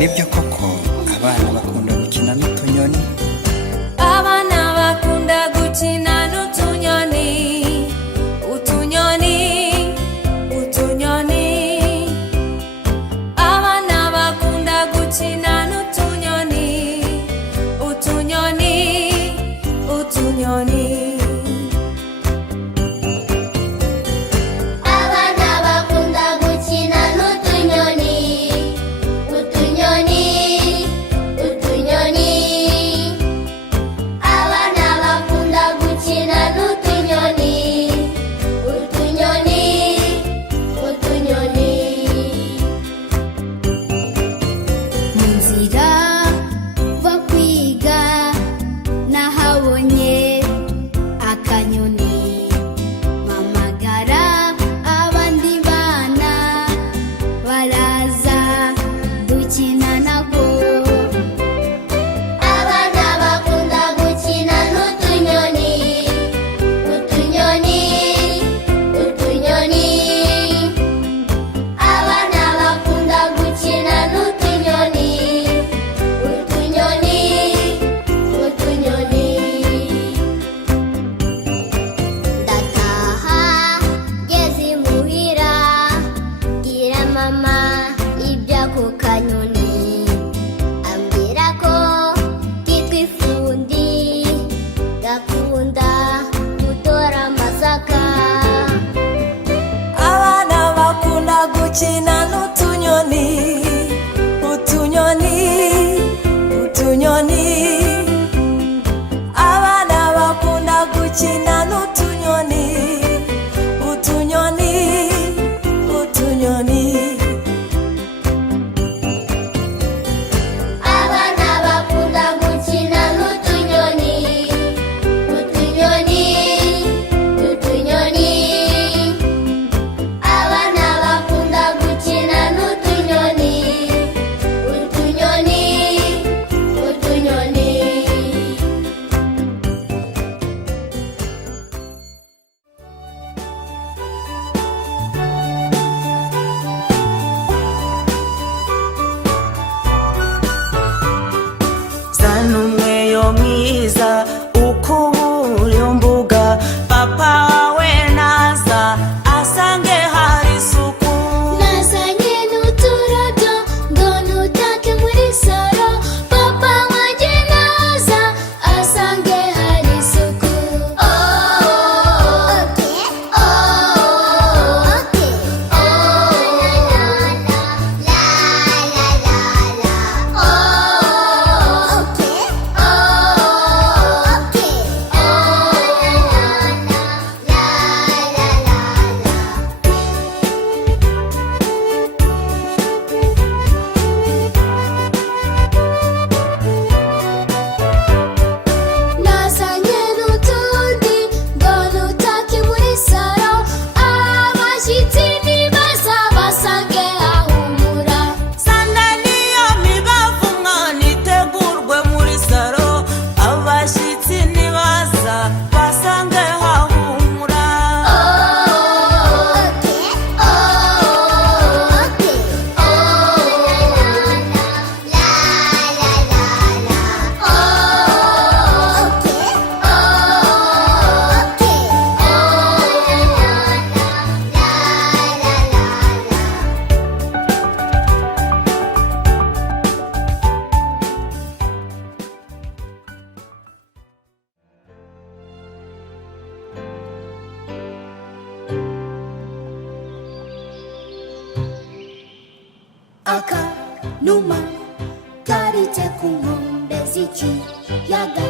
nibyo koko abana bakunda gukina n'utunyoni. Abana bakunda gukina n'utunyoni, utunyoni, utunyoni. Abana bakunda gukina n'utunyoni, utunyoni, utunyoni. Gukina n'utunyoni, utunyoni, utunyoni. Abana bakunda gukina n'utunyoni, utunyoni, utunyoni. Abana bakunda gukina n'utunyoni, utunyoni, utunyoni. Zanumweyo mwiza ukubura imbuga, papa wawe naza asange hari isuku. Nazanye n'uturabyo ngo nutake muri saro, papa wanjye naza asange hari isuku. Oh, okay, oh, okay, oh, la la la, la la la la, oh, okay, oh, okay, oh, la la la, la la la la. Nazanye n'utundi ngo nutake muri saro, abashyitsi nibaza basange hahumura. Sanga niyo mibavu mwana itegurwe muri saro, abashyitsi nibaza basange hahumura. Oh, okay, oh, okay, oh, la la la, la la la la, oh, okay, oh, okay, Akanuma karite ku nkombe z'ikiyaga.